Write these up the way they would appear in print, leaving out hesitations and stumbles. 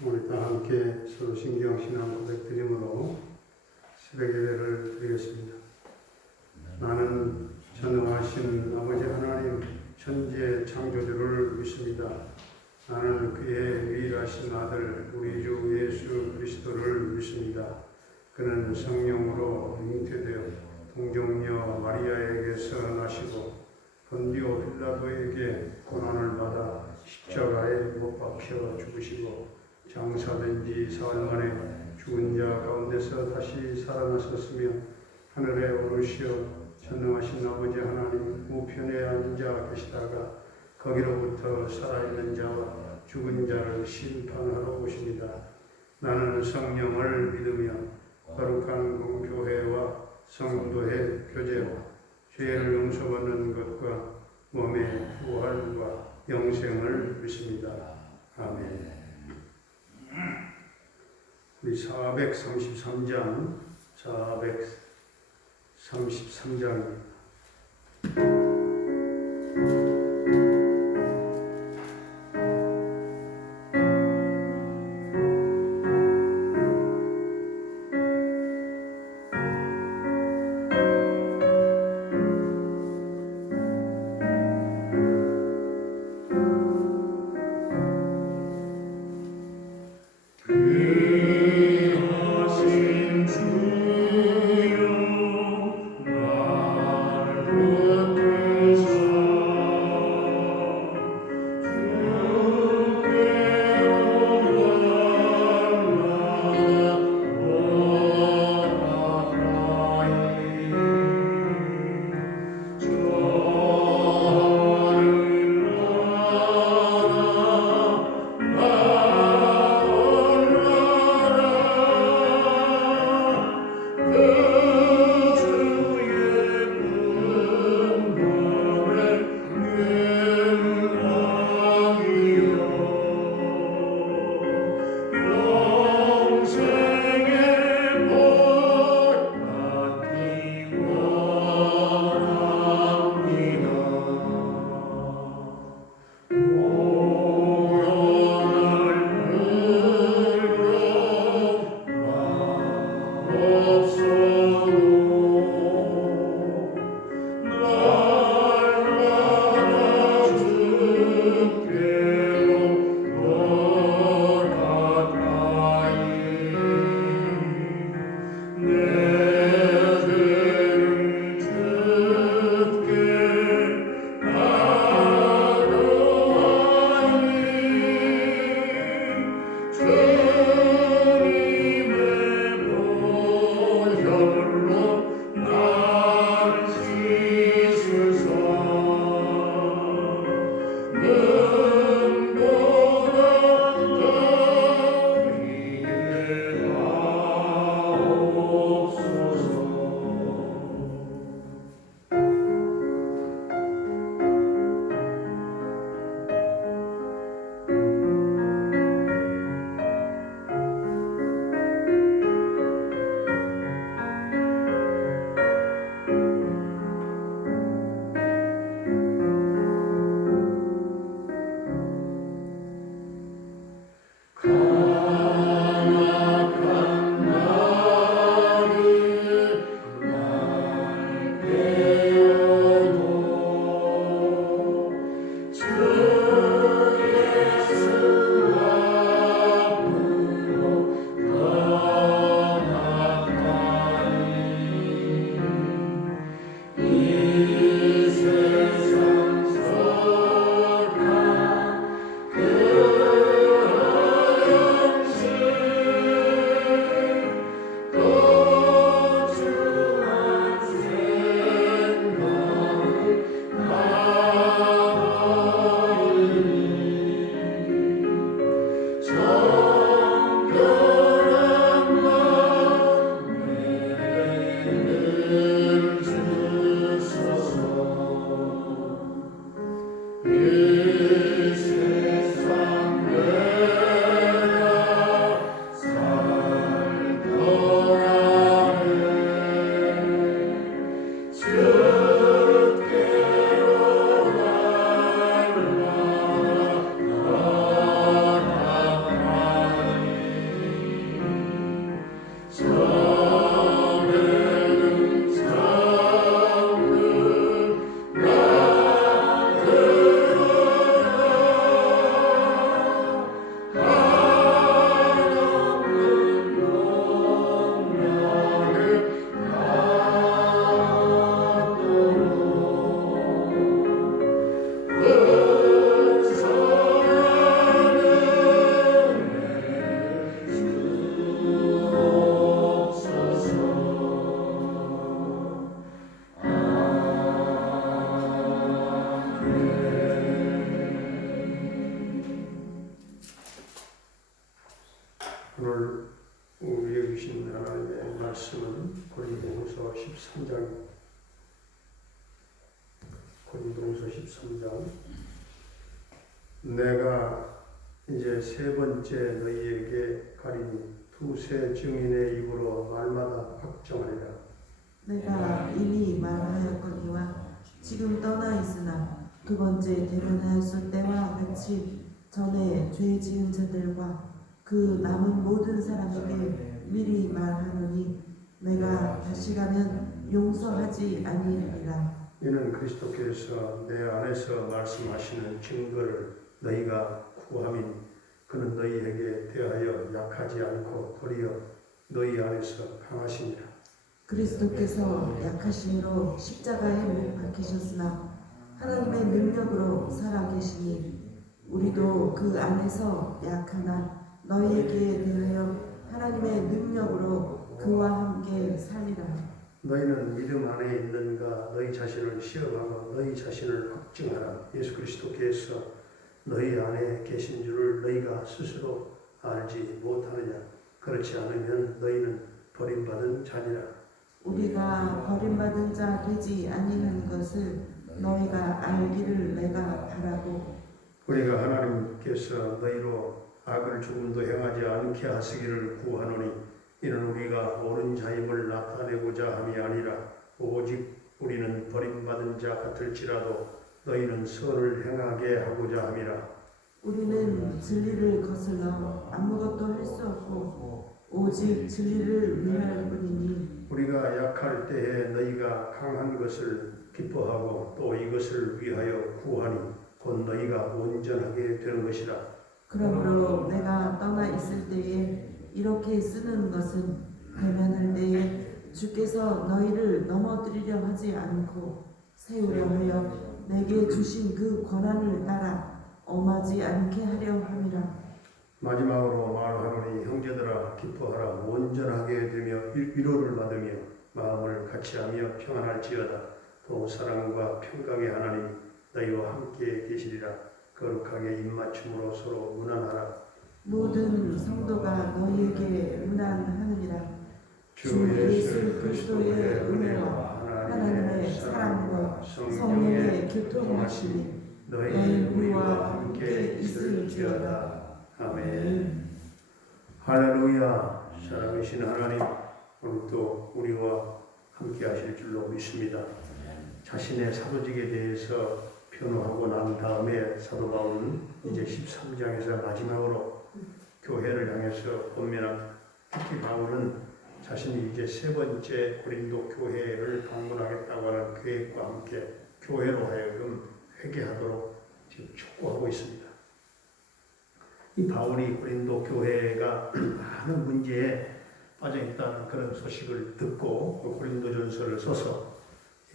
우리 다 함께 서로 신경신앙 고백드림으로 새벽 예배를 드리겠습니다. 나는 전능하신 아버지 하나님 천지의 창조주를 믿습니다. 나는 그의 유일하신 아들 우리 주 예수 그리스도를 믿습니다. 그는 성령으로 잉태되어 동정녀 마리아에게서 나시고 본디오 빌라도에게 고난을 받아 십자가에 못 박혀 죽으시고 장사된 지 사흘 만에 죽은 자 가운데서 다시 살아나셨으며 하늘에 오르시어 전능하신 아버지 하나님 우편에 앉아 계시다가 거기로부터 살아있는 자와 죽은 자를 심판하러 오십니다. 나는 성령을 믿으며 거룩한 공교회와 성도의 교제와 죄를 용서받는 것과 몸의 부활과 영생을 믿습니다. 아멘. 우리 433장 오늘 우리에게 주신 하나님의 말씀은 고린도후서 13장, 고린도후서 13장. 내가 이제 세 번째 너희에게 가리니 두세 증인의 입으로 말마다 확정하리라. 내가 이미 말하였거니와 지금 떠나 있으나 두 번째 대변하였을 때와 같이 전에 죄 지은 자들과 그 남은 모든 사람에게 미리 말하노니 내가 다시가는 용서하지 아니하리라. 이는 그리스도께서 내 안에서 말씀하시는 증거를 너희가 구함인 그는 너희에게 대하여 약하지 않고 도리어 너희 안에서 강하시니라. 그리스도께서 약하심으로 십자가에 못 박히셨으나 하나님의 능력으로 살아계시니 우리도 그 안에서 약하나 너희에게 대하여 하나님의 능력으로 그와 함께 살리라. 너희는 믿음 안에 있는가 너희 자신을 시험하고 너희 자신을 확증하라. 예수 그리스도께서 너희 안에 계신 줄을 너희가 스스로 알지 못하느냐. 그렇지 않으면 너희는 버림받은 자니라. 우리가 버림받은 자 되지 아니한 것을 너희가 알기를 내가 바라고 우리가 하나님께서 너희로 악을 조금도 행하지 않게 하시기를 구하노니 이는 우리가 옳은 자임을 나타내고자 함이 아니라 오직 우리는 버림받은 자 같을지라도 너희는 선을 행하게 하고자 함이라. 우리는 진리를 거슬러 아무것도 할 수 없고 오직 진리를 위할 뿐이니 우리가 약할 때에 너희가 강한 것을 기뻐하고 또 이것을 위하여 구하니 곧 너희가 온전하게 되는 것이라. 그러므로 내가 떠나 있을 때에 이렇게 쓰는 것은 대면할 때에 주께서 너희를 넘어뜨리려 하지 않고 세우려 하여 내게 주신 그 권한을 따라 엄하지 않게 하려 함이라. 마지막으로 말하노니 형제들아 기뻐하라. 온전하게 되며 위로를 받으며 마음을 같이하며 평안할지어다. 또 사랑과 평강의 하나님 너희와 함께 계시리라. 거룩하게 입맞춤으로 서로 문안하라. 모든 성도가 너희에게 문안하느니라. 주 예수 그리스도의 은혜와 하나님의 사랑과 성령의 교통하심이 너희 우리와 함께 있을지어다. 아멘. 할렐루야. 살아계신 하나님, 오늘도 우리와 함께 하실 줄로 믿습니다. 자신의 사도직에 대해서 변호하고 난 다음에 사도 바울은 이제 13장에서 마지막으로 교회를 향해서 권면한, 특히 바울은 자신이 이제 세 번째 고린도 교회를 방문하겠다고 하는 계획과 함께 교회로 하여금 회개하도록 지금 촉구하고 있습니다. 이 바울이 고린도 교회가 많은 문제에 빠져 있다는 그런 소식을 듣고 고린도전서를 써서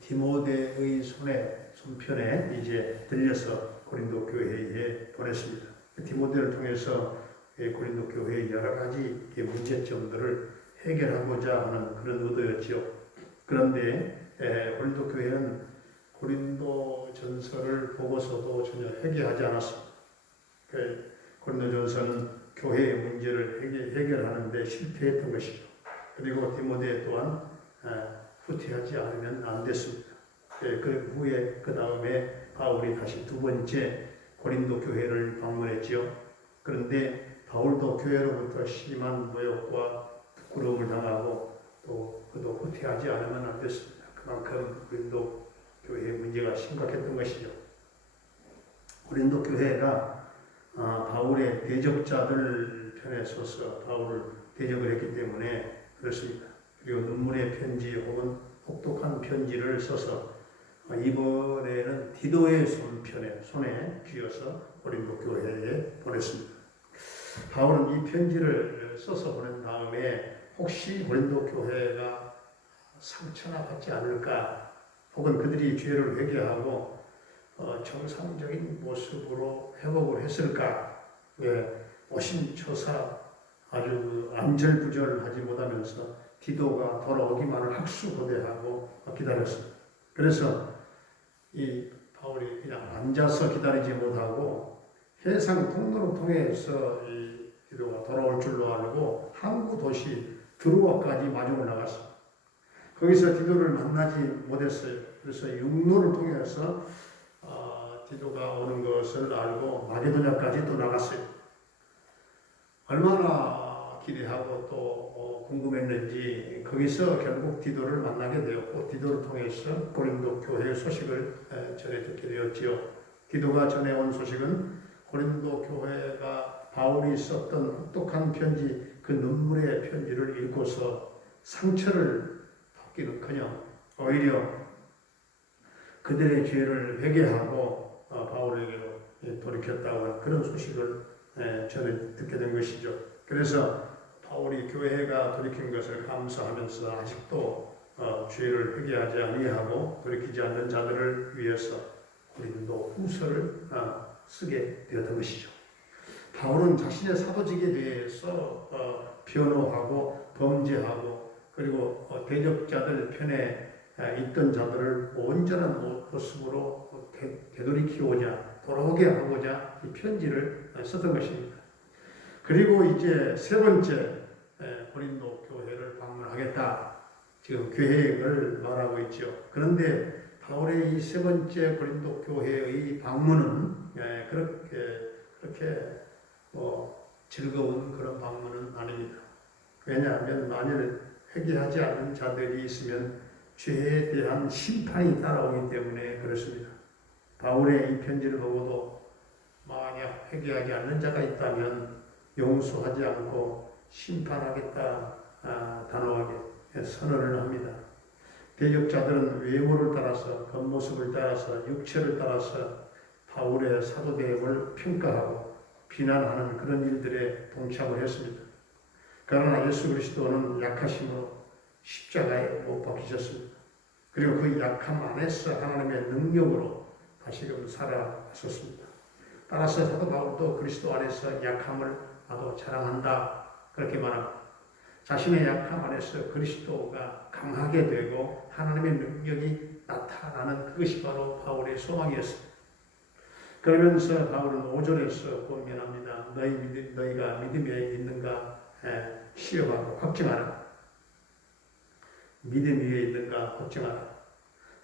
디모데의 손편에 이제 들려서 고린도 교회에 보냈습니다. 디모데를 통해서 고린도 교회의 여러 가지 문제점들을 해결하고자 하는 그런 의도였죠. 그런데 고린도 교회는 고린도전서를 보고서도 전혀 회개하지 않았습니다. 고린도전서는 교회의 문제를 해결하는 데 실패했던 것이죠. 그리고 디모데 또한 후퇴하지 않으면 안 됐습니다. 그 후에 그 다음에 바울이 다시 두 번째 고린도 교회를 방문했지요. 그런데 바울도 교회로부터 심한 모욕과 부끄러움을 당하고 또 그도 후퇴하지 않으면 안 됐습니다. 그만큼 고린도 교회의 문제가 심각했던 것이죠. 고린도 교회가 바울의 대적자들 편에 서서 바울을 대적을 했기 때문에 그렇습니다. 그리고 눈물의 편지 혹은 혹독한 편지를 써서 이번에는 디도의 손에 쥐어서 고린도 교회에 보냈습니다. 바울은 이 편지를 써서 보낸 다음에 혹시 고린도 교회가 상처나 받지 않을까, 혹은 그들이 죄를 회개하고 정상적인 모습으로 회복을 했을까, 오심초사 아주 안절부절하지 못하면서 디도가 돌아오기만을 학수고대하고 기다렸습니다. 그래서 이 바울이 그냥 앉아서 기다리지 못하고 해상 통로를 통해서 이 디도가 돌아올 줄로 알고 항구 도시 드로아까지 마중 올라갔습니다. 거기서 디도를 만나지 못했어요. 그래서 육로를 통해서 디도가 오는 것을 알고 마게도냐까지 또 나갔어요. 얼마나 기대하고 또 궁금했는지 거기서 결국 디도를 만나게 되었고 디도를 통해서 고린도 교회의 소식을 전해 듣게 되었지요. 디도가 전해온 소식은 고린도 교회가 바울이 썼던 혹독한 편지, 그 눈물의 편지를 읽고서 상처를 받기는커녕 오히려 그들의 죄를 회개하고 바울에게로 돌이켰다고 하는 그런 소식을 전해 듣게 된 것이죠. 그래서 바울이 교회가 돌이킨 것을 감사하면서 아직도 죄를 회개하지 아니하고 돌이키지 않는 자들을 위해서 고린도 후서를 쓰게 되었던 것이죠. 바울은 자신의 사도직에 대해서 변호하고 범죄하고 그리고 대적자들 편에 있던 자들을 온전한 모습으로 되돌이키고자 돌아오게 하고자 이 편지를 썼던 것입니다. 그리고 이제 세 번째 고린도 교회를 방문하겠다. 지금 계획을 말하고 있죠. 그런데 바울의 이 세 번째 고린도 교회의 방문은 그렇게 즐거운 그런 방문은 아닙니다. 왜냐하면 만일 회개하지 않는 자들이 있으면 죄에 대한 심판이 따라오기 때문에 그렇습니다. 바울의 이 편지를 보고도 만약 회개하지 않는 자가 있다면 용서하지 않고 심판하겠다 단호하게 선언을 합니다. 대적자들은 외모를 따라서 겉모습을 따라서 육체를 따라서 바울의 사도됨을 평가하고 비난하는 그런 일들에 동참을 했습니다. 그러나 예수 그리스도는 약하심으로 십자가에 못 박히셨습니다. 그리고 그 약함 안에서 하나님의 능력으로 다시금 살아가셨습니다. 따라서 사도 바울도 그리스도 안에서 약함을 나도 자랑한다 그렇게 말합니다. 자신의 약함 안에서 그리스도가 강하게 되고 하나님의 능력이 나타나는 그것이 바로 바울의 소망이었습니다. 그러면서 바울은 5절에서 권면합니다. 너희가 믿음에 있는가 시험하고 확증하라. 믿음 위에 있는가 확증하라.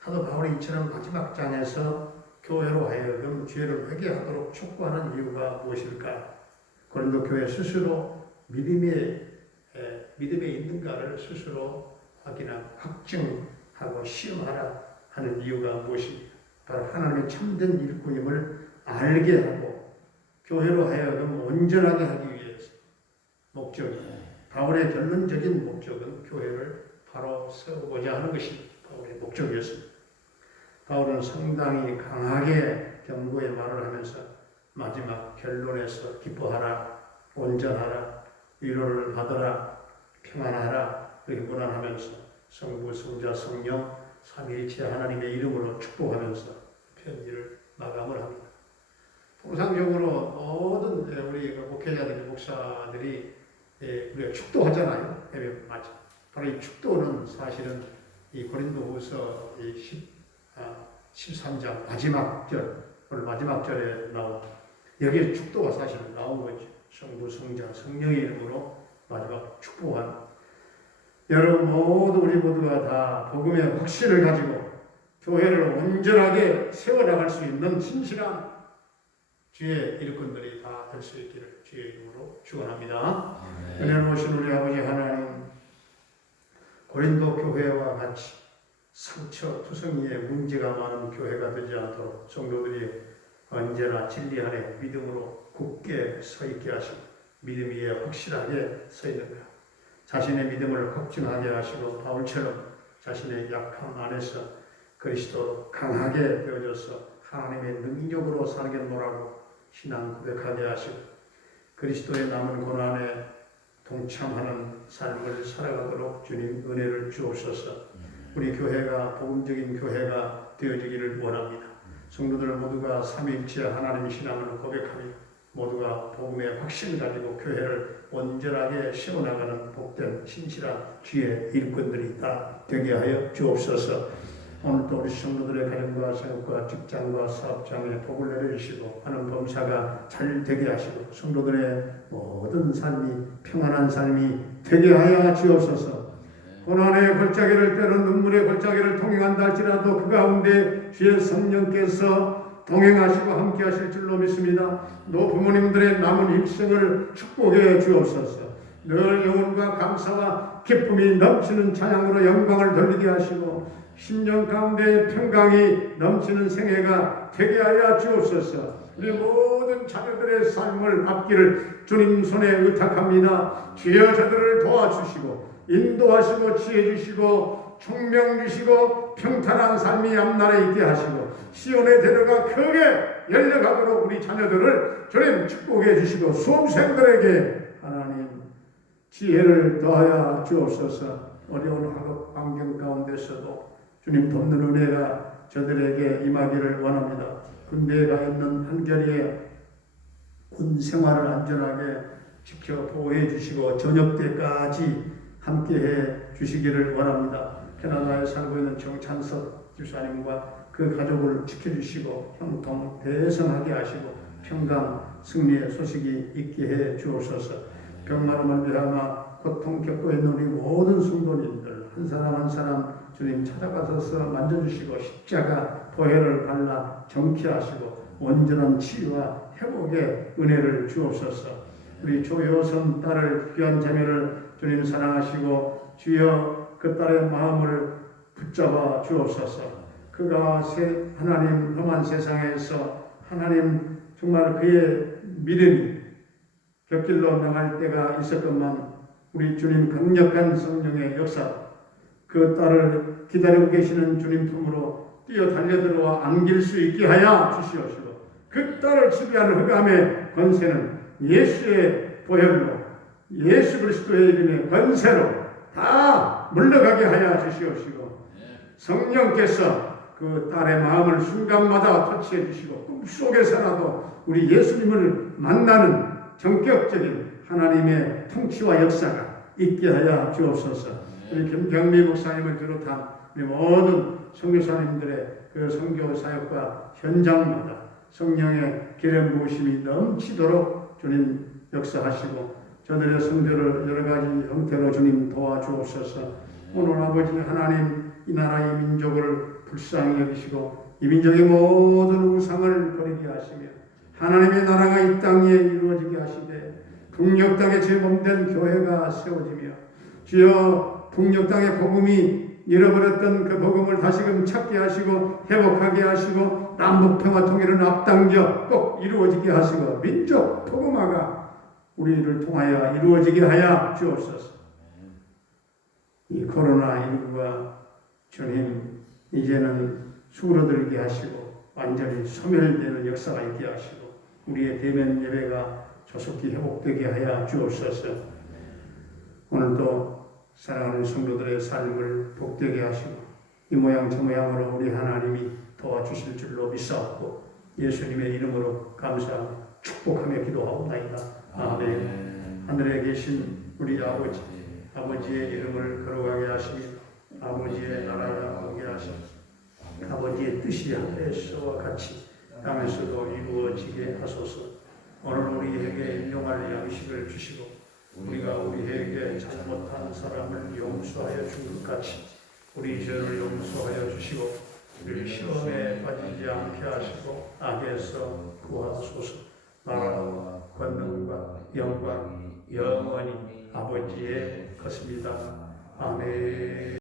사도 바울이 이처럼 마지막 장에서 교회로 하여금 죄를 회개하도록 촉구하는 이유가 무엇일까? 고린도 교회 스스로 믿음에 있는가를 스스로 확인하고 확증하고 시험하라 하는 이유가 무엇입니까? 바로 하나님의 참된 일꾼임을 알게 하고 교회로 하여금 온전하게 하기 위해서 목적이 바울의 결론적인 목적은 교회를 바로 세우고자 하는 것이 바울의 목적이었습니다. 바울은 상당히 강하게 경고의 말을 하면서 마지막 결론에서 기뻐하라, 온전하라, 위로를 받으라, 평안하라 이렇게 문안하면서 성부, 성자, 성령 삼위일체 하나님의 이름으로 축복하면서 편지를 마감을 합니다. 통상적으로 모든 우리 목회자들이 목사들이 우리가 축도하잖아요. 맞죠? 바로 이 축도는 사실은 이 고린도후서 13장 마지막 절, 오늘 마지막 절에 나온 여기에 축도가 사실 나온 거죠. 성부, 성자, 성령의 이름으로 마지막 축복한 여러분 우리 모두가 다 복음의 확신을 가지고 교회를 온전하게 세워나갈 수 있는 신실한 주의 일꾼들이 다 될 수 있기를 주의 이름으로 축원합니다. 은혜로우신 우리 아버지 하나님, 고린도 교회와 같이 상처 투성이의 문제가 많은 교회가 되지 않도록 성도들이 언제나 진리 안에 믿음으로 굳게 서 있게 하시고 믿음 위에 확실하게 서 있는 것, 자신의 믿음을 확증하게 하시고 바울처럼 자신의 약함 안에서 그리스도로 강하게 되어져서 하나님의 능력으로 살겠노라고 신앙 고백하게 하시고 그리스도의 남은 고난에 동참하는 삶을 살아가도록 주님 은혜를 주옵소서. 우리 교회가 복음적인 교회가 되어지기를 원합니다. 성도들 모두가 삼위일체 하나님의 신앙을 고백하며 모두가 복음의 확신 가지고 교회를 온전하게 세워나가는 복된 신실한 주의 일꾼들이 다 되게 하여 주옵소서. 오늘도 우리 성도들의 가정과 생업과 직장과 사업장에 복을 내려주시고 하는 범사가 잘 되게 하시고 성도들의 모든 삶이 평안한 삶이 되게 하여 주옵소서. 고난의 골짜기를 때론 눈물의 골짜기를 통행한다 할지라도 그 가운데 주의 성령께서 동행하시고 함께 하실 줄로 믿습니다. 부모님들의 남은 일생을 축복해 주옵소서. 늘 영혼과 감사와 기쁨이 넘치는 찬양으로 영광을 돌리게 하시고 심령 가운데 평강이 넘치는 생애가 되게 하여 주옵소서. 우리 모든 자녀들의 삶을 앞길을 주님 손에 의탁합니다. 주여 저들을 도와주시고 인도하시고 지혜 주시고 총명 주시고 평탄한 삶이 앞날에 있게 하시고 시온의 대로가 크게 열려가도록 우리 자녀들을 주님 축복해 주시고 수험생들에게 하나님 지혜를 더하여 주옵소서. 어려운 학업 환경 가운데서도 주님 돕는 은혜가 저들에게 임하기를 원합니다. 군대에 가 있는 한결이의 군 생활을 안전하게 지켜 보호해 주시고 저녁 때까지 함께해 주시기를 원합니다. 캐나다에 살고 있는 정찬석 집사님과 그 가족을 지켜주시고 형통 대성하게 하시고 평강 승리의 소식이 있게 해 주옵소서. 병마로 말미암아 고통 겪고 있는 우리 모든 성도님들 한 사람 한 사람 주님 찾아가셔서 만져주시고 십자가 보혈을 발라 정케하시고 온전한 치유와 회복의 은혜를 주옵소서. 우리 조효선 딸을 귀한 자매를 주님 사랑하시고 주여 그 딸의 마음을 붙잡아 주옵소서. 그가 하나님 험한 세상에서 하나님 정말 그의 믿음이 곁길로 나갈 때가 있었건만 우리 주님 강력한 성령의 역사 그 딸을 기다리고 계시는 주님 품으로 뛰어 달려들어와 안길 수 있게 하여 주시옵시고 그 딸을 지배하는 흑암의 권세는 예수의 보혈로 예수 그리스도의 이름의 권세로 다 물러가게 하여 주시옵시고 성령께서 그 딸의 마음을 순간마다 터치해 주시고 꿈속에서라도 우리 예수님을 만나는 전격적인 하나님의 통치와 역사가 있게 하여 주옵소서. 우리 김경미 목사님을 비롯한 우리 모든 선교사님들의 그 선교 사역과 현장마다 성령의 기름 부으심이 넘치도록 주님 역사하시고 저들의 성교를 여러 가지 형태로 주님 도와주옵소서. 오늘 아버지 하나님 이 나라 이 민족을 불쌍히 여기시고 이 민족의 모든 우상을 버리게 하시며 하나님의 나라가 이 땅 위에 이루어지게 하시되 북녘 땅에 제 몸된 교회가 세워지며 주여 북녘 땅의 복음이 잃어버렸던 그 복음을 다시금 찾게 하시고 회복하게 하시고 남북 평화 통일을 앞당겨 꼭 이루어지게 하시고 민족 복음화가 우리를 통하여 이루어지게 하여 주옵소서. 이 코로나19가 주님 이제는 수그러들게 하시고 완전히 소멸되는 역사가 있게 하시고 우리의 대면 예배가 조속히 회복되게 하여 주옵소서. 오늘도 사랑하는 성도들의 삶을 복되게 하시고 이 모양 저 모양으로 우리 하나님이 도와주실 줄로 믿사옵고 예수님의 이름으로 감사하며 축복하며 기도하옵나이다. 아멘. 하늘에 계신 우리 아버지의 이름을 거룩하게 하시며 아버지의 나라가 오게 하시며 아버지의 뜻이 하늘에서와 같이 땅에서도 이루어지게 하소서. 오늘 우리에게 일용할 양식을 주시고 우리가 우리에게 잘못한 사람을 용서하여 준 것 같이 우리 죄를 용서하여 주시고 우리 시험에 빠지지 않게 하시고 악에서 구하소서. 나라와 권능과 영광 영원히 아버지의 것입니다. 아멘.